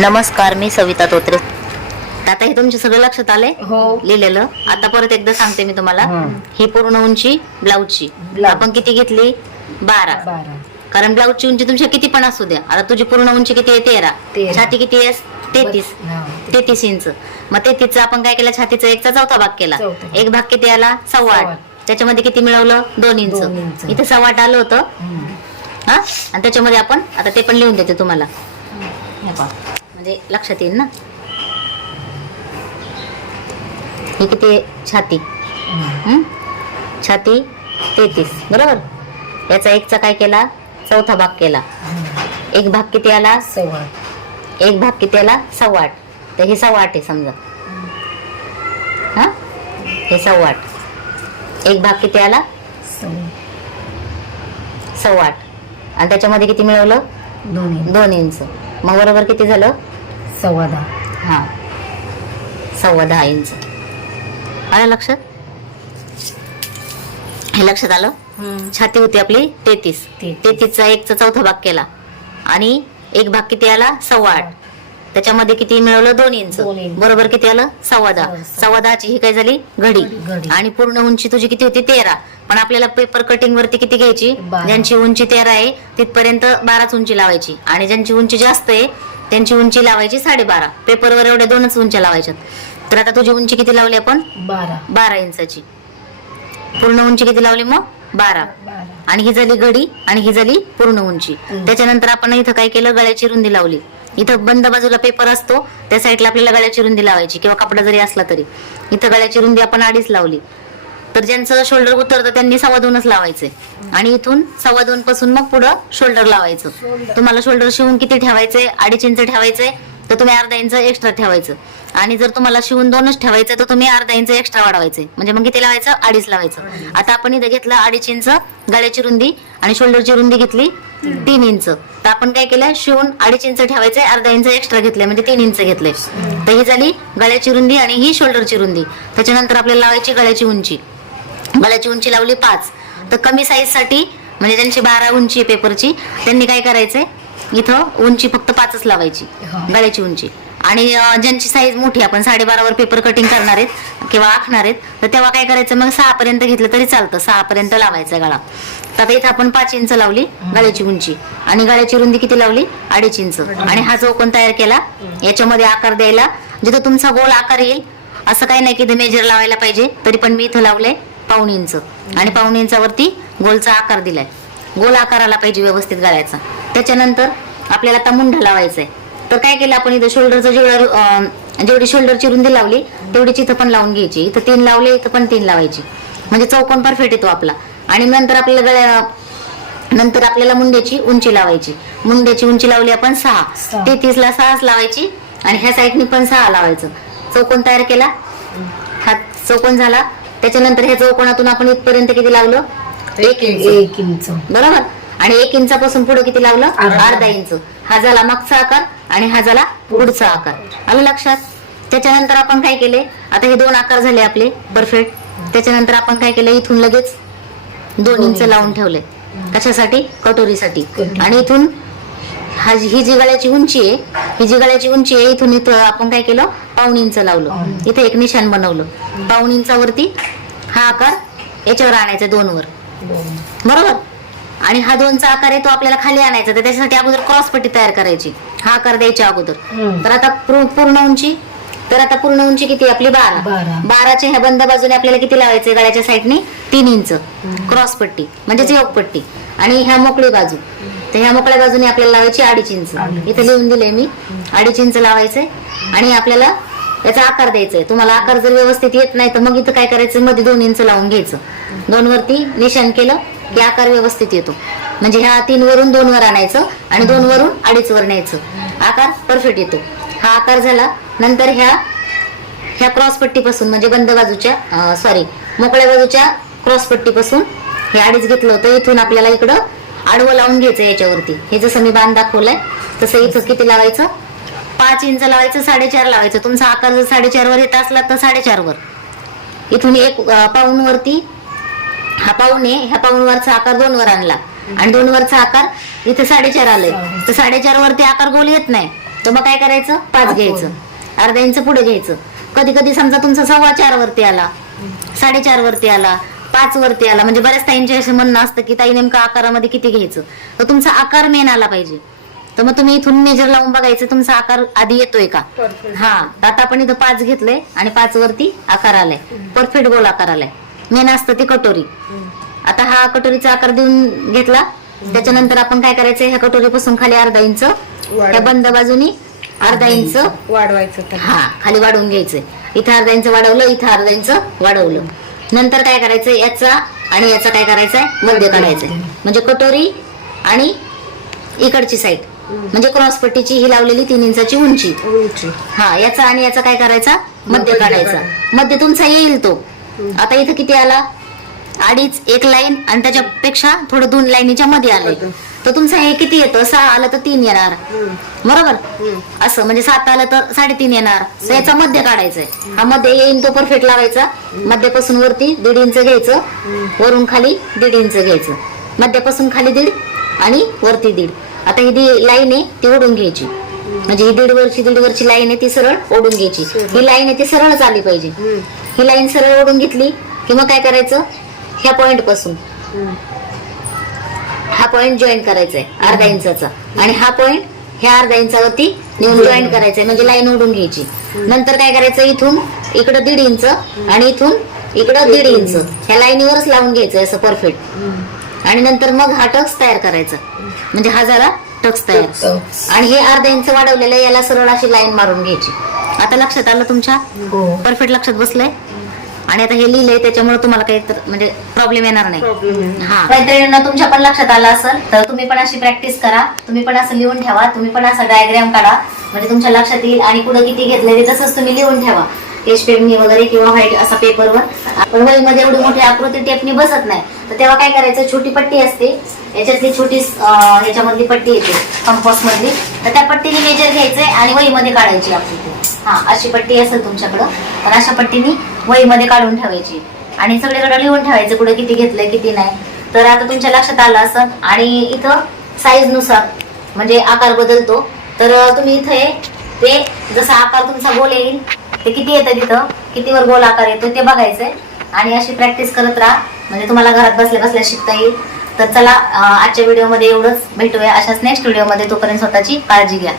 नमस्कार मी सविता तोत्रे. आता हे तुमच्या सगळं लक्षात आलंय? हो. लिहिलेलं. आता परत एकदा सांगते मी तुम्हाला. हं. ही पूर्ण उंची ब्लाऊजची. ब्लाऊज. आपण किती घेतली? बारा. बारा. कारण ब्लाऊजची उंची तुमच्या किती पण असू द्या. आता तुझी पूर्ण उंची किती आहे? तेरा. छाती किती आहे तेहतीस. तेहतीस इंच. मग तेहतीसचा आपण काय केलं? छातीचा एकचा चौथा भाग केला. एक भाग किती आला? सव्वा. आठ. त्याच्यामध्ये किती मिळवलं? दोन इंच. इंच. इथे सव्वा आठ आलं होतं. हा. आणि त्याच्यामध्ये आपण आता ते पण लिहून देते तुम्हाला. हे. म्हणजे लक्षात येईल ना? ही किती? छाती? छाती तेहतीस. बरोबर? याचा एकचा काय केला? चौथा भाग केला. एक भाग किती आला? सव्वा. एक भाग किती आला? सव्वा आठ. तर हे सव्वा आठ आहे समजा. हा? हे सव्वा आठ. एक भाग किती आला? सव्वा. आठ. आणि त्याच्यामध्ये किती मिळवलं? दोन इंच. मग बरोबर किती झालं? सव्वा दहा हा. सव्वा दहा इंच आलं लक्षात? हे लक्षात आलं? छाती होती आपली तेहतीस. तेहतीस. तेहतीसचा एकचा चौथा भाग केला. आणि एक भाग किती आला? सव्वा आठ. त्याच्यामध्ये किती मिळवलं? दोन इंच. बरोबर किती आलं? सव्वा दहा सव्वा दहा. सव्वा दहाची ही काय झाली? घडी. आणि पूर्ण उंची तुझी किती होती? तेरा. पण आपल्याला पेपर कटिंग वरती किती घ्यायची. ज्यांची उंची तेरा आहे तिथपर्यंत बाराच उंची लावायची. आणि ज्यांची उंची जास्त आहे त्यांची उंची लावायची साडेबारा. पेपरवर एवढे दोनच उंच्या लावायच्यात. तर आता तुझी उंची किती लावली आपण? बारा. बारा इंचाची. पूर्ण उंची किती लावली मग? बारा. आणि ही झाली गडी आणि ही झाली पूर्ण उंची. त्याच्यानंतर आपण इथं काय केलं? गळ्याची रुंदी लावली. इथं बंद बाजूला पेपर असतो. त्या साईडला आपल्याला गळ्याची रुंदी लावायची किंवा कपडा जरी असला तरी. इथं गळ्याची रुंदी आपण अडीच लावली. तर ज्यांचं शोल्डर उतरतं त्यांनी सव्वा दोनच लावायचे. आणि इथून सव्वा दोन पासून मग पुढं शोल्डर लावायचं. तुम्हाला शोल्डर शिवून किती ठेवायचे? अडीच इंच ठेवायचे तर तुम्ही अर्धा इंच एक्स्ट्रा ठेवायचं. आणि जर तुम्हाला शिवून दोनच ठेवायचं तर तुम्ही अर्धा इंच एक्स्ट्रा वाढवायचे. म्हणजे मग किती लावायचं? अडीच लावायचं. आता आपण इथं घेतलं अडीच इंच गळ्याची रुंदी आणि शोल्डरची रुंदी घेतली तीन इंच. तर आपण काय केलं? शिवून अडीच इंच ठेवायचे अर्धा इंच एक्स्ट्रा घेतले म्हणजे तीन इंच घेतले. तर ही झाली गळ्याची रुंदी आणि ही शोल्डरची रुंदी. त्याच्यानंतर आपल्याला लावायची गळ्याची उंची. गळ्याची उंची लावली पाच. तर कमी साईजसाठी म्हणजे ज्यांची बारा उंची आहे पेपरची त्यांनी काय करायचंय? इथं उंची फक्त पाचच लावायची हा. गळ्याची उंची. आणि ज्यांची साईज मोठी आपण साडेबारावर पेपर कटिंग करणार आहेत किंवा आखणार आहेत तर तेव्हा काय करायचं? मग सहा पर्यंत घेतलं तरी चालतं. सहा पर्यंत लावायचा गळा. तर आता इथं आपण पाच इंच लावली गळ्याची उंची. आणि गळ्याची रुंदी किती लावली? अडीच इंच. आणि हा चौकोन तयार केला याच्यामध्ये आकार द्यायला जिथं तुमचा गोल आकार येईल असं काही नाही की मेजर लावायला पाहिजे तरी पण मी इथं लावलंय. पाऊण इंच आणि पाऊण इंचावरती गोलचा आकार दिलाय. गोल आकार आला पाहिजे व्यवस्थित गळ्याचा. त्याच्यानंतर आपल्याला आता मुंढा लावायचा आहे तर काय केलं आपण इथं शोल्डरचं जेवढं जेवढी शोल्डरची रुंदी लावली तेवढीच इथं पण लावून घ्यायची. इथं तीन लावले इथं पण तीन लावायची. म्हणजे चौकोन परफेक्ट येतो आपला. आणि नंतर आपल्याला गळ्या नंतर आपल्याला मुंड्याची उंची लावायची. मुंड्याची उंची लावली आपण सहा. सहा. तेहतीस ला सहाच लावायची आणि ह्या साईडनी पण सहा लावायचं. चौकोन तयार केला. हा चौकोन झाला. त्याच्यानंतर ह्या चौकोनातून आपण इथपर्यंत किती लावलं? एक इंच. एक इंच. बरोबर? आणि एक इंचापासून पुढे किती लावलं? अर्धा. इंच. हा झाला मागचा आकार आणि हा झाला पुढचा आकार. आलं लक्षात? त्याच्यानंतर आपण काय केले? आता हे दोन आकार झाले आपले. परफेक्ट त्याच्यानंतर आपण काय केलं? इथून लगेच दोन इंच. लावून ठेवले. कशासाठी? कटोरीसाठी. कटोरी. आणि इथून हा जी- ही जी गळ्याची उंची आहे ही जी गळ्याची उंची आहे इथून इथं आपण काय केलं? पाऊण इंच लावलं. इथे एक निशाण बनवलं. पाऊण इंचावरती हा आकार याच्यावर आणायचा दोनवर. दोन. बरोबर? आणि हा दोनचा आकार आहे तो आपल्याला खाली आणायचा. तर त्याच्यासाठी अगोदर क्रॉस पट्टी तयार करायची. हा आकार द्यायच्या अगोदर. तर आता पूर- पूर्ण उंची तर आता पूर्ण उंची किती आपली? बारा. बारा. बाराच्या ह्या बंद बाजूने आपल्याला किती लावायचे गळ्याच्या साईडनी तीन इंच. क्रॉस पट्टी. म्हणजेच योग पट्टी. आणि ह्या मोकळी बाजू. तर ह्या मोकळ्या बाजूने आपल्याला लावायची अडीच इंच. इथे लिहून दिले मी. अडीच इंच लावायचे आणि आपल्याला याचा आकार द्यायचा आहे तुम्हाला आकार जर व्यवस्थित येत नाही तर मग इथं काय करायचं? मध्ये दोन इंच लावून घ्यायचं. दोन वरती निशाण केलं की आकार व्यवस्थित येतो. म्हणजे ह्या तीन वरून दोन वर आणायचं आणि दोन वरून अडीच वर न्यायचं. आकार परफेक्ट येतो. हा आकार झाला नंतर ह्या ह्या क्रॉस पट्टीपासून म्हणजे बंद बाजूच्या सॉरी मोकळ्या बाजूच्या क्रॉस पट्टीपासून हे अडीच घेतलं होतं. इथून आपल्याला इकडं आडवं लावून घ्यायचं याच्यावरती. हे जसं मी बांध दाखवलंय तसं इथं किती लावायचं? पाच इंच लावायचं साडेचार लावायचं. तुमचा आकार जर साडेचार वर येत असला तर साडेचार वर इथून एक अं, पाऊण वरती हा पाऊण आहे ह्या पाऊण वरचा आकार दोन वर आणला. आणि दोन वरचा आकार इथे साडेचार आलंय. तर साडेचार वरती आकार गोल येत नाही. तर मग काय करायचं? पाच पाच घ्यायचं. अर्धा इंच पुढे घ्यायचं. कधी कधी समजा तुमचा सव्वा चार वरती आला साडेचार वरती आला पाच वरती आला म्हणजे बऱ्याच ताईंचे असं म्हणणं असतं की ताई नेमकं आकारामध्ये किती घ्यायचं? तर तुमचा आकार मेन आला पाहिजे. तर मग तुम्ही इथून मेजर लावून बघायचं तुमचा आकार आधी येतोय का? हा आता आपण इथं पाच घेतलंय आणि पाच वरती आकार आलाय. परफेक्ट गोल आकार आलाय. मेन असतं ती कटोरी. आता हा कटोरीचा आकार देऊन घेतला. त्याच्यानंतर आपण काय करायचं ह्या कटोरीपासून खाली अर्धा इंच त्या बंद बाजूनी अर्धा इंच वाढवायचं. हा खाली वाढवून घ्यायचंय. इथं अर्धा इंच वाढवलं इथं अर्धा इंच वाढवलं. नंतर काय करायचं याचा आणि याचा काय करायचंय मध्य काढायचंय. म्हणजे कटोरी आणि इकडची साईड म्हणजे क्रॉस पट्टीची ही लावलेली तीन इंचाची उंची. उंची. हा याचा आणि याचा काय करायचा? मध्य काढायचा. मध्य तुमचा येईल तो. आता इथं किती आला? अडीच एक लाईन आणि त्याच्यापेक्षा थोडं दोन लाईनीच्या मध्ये आले. तर तुमचं हे किती येतं? सहा आलं तर तीन येणार. बरोबर. असं म्हणजे सात आलं तर साडेतीन येणार. याचा मध्य काढायचंय. हा मध्ये येईन तो परफेक्ट लावायचा. मध्यापासून वरती दीड इंच घ्यायचं. वरून खाली दीड इंच घ्यायचं. मध्यापासून खाली दीड आणि वरती दीड. आता ही लाईन आहे ती ओढून घ्यायची. म्हणजे ही दीड वरची दीड वरची लाईन आहे ती सरळ ओढून घ्यायची. ही लाईन आहे ती सरळच आली पाहिजे. ही लाईन सरळ ओढून घेतली की मग काय करायचं? ह्या पॉइंटपासून. हा पॉइंट जॉईन करायचा आहे अर्धा इंचाचा. आणि हा पॉइंट ह्या अर्धा इंचावरती नेऊन जॉईन करायचंय. म्हणजे लाईन ओढून घ्यायची. नंतर काय करायचं? इथून इकडं दीड इंच आणि इथून इकडं दीड इंच. ह्या लाईनीवरच लावून घ्यायचं असं परफेक्ट आणि नंतर मग हा टक्स तयार करायचा. म्हणजे हा झाला टक्स तयार. आणि हे अर्धा इंच वाढवलेलं आहे, याला सरळ अशी लाईन मारून घ्यायची. आता लक्षात आलं तुमच्या? हो. परफेक्ट लक्षात बसलंय? आणि आता हे लिहिलंय त्याच्यामुळे तुम्हाला काही म्हणजे प्रॉब्लेम येणार नाही. हा. मैत्रिणींना तुमच्या पण लक्षात आलं असेल तर तुम्ही पण अशी प्रॅक्टिस करा. तुम्ही पण असं लिहून ठेवा. तुम्ही पण असा डायग्राम काढा. म्हणजे तुमच्या लक्षात येईल आणि कुठं किती घेतले ते तसंच तुम्ही लिहून ठेवा. एच पेननी वगैरे किंवा व्हाईट असा पेपरवर पण वहीमध्ये एवढी मोठी आकृती टेपनी बसत नाही. तर तेव्हा काय करायचं? छोटी पट्टी असते. याच्यातली छोटी ह्याच्यामधली पट्टी येते कंपोस्ट मधली तर त्या पट्टीने मेजर घ्यायचंय आणि वहीमध्ये काढायची आपली हा अशी पट्टी असेल तुमच्याकडं पण अशा पट्टीने वहीमध्ये काढून ठेवायची. आणि सगळीकडे लिहून ठेवायचं कुठे किती घेतलंय किती नाही. तर आता तुमच्या लक्षात आलं असं आणि इथं साईजनुसार म्हणजे आकार बदलतो. तर तुम्ही इथे ते जसा आकार तुमचा गोल येईल ते किती येतं तिथं? कितीवर गोल आकार येतो ते बघायचंय. आणि अशी प्रॅक्टिस करत राहा. म्हणजे तुम्हाला घरात बसल्या बसल्या शिकता येईल. तर चला आजच्या व्हिडिओमध्ये एवढंच. भेटूया अशाच नेक्स्ट व्हिडिओमध्ये तोपर्यंत स्वतःची काळजी घ्या.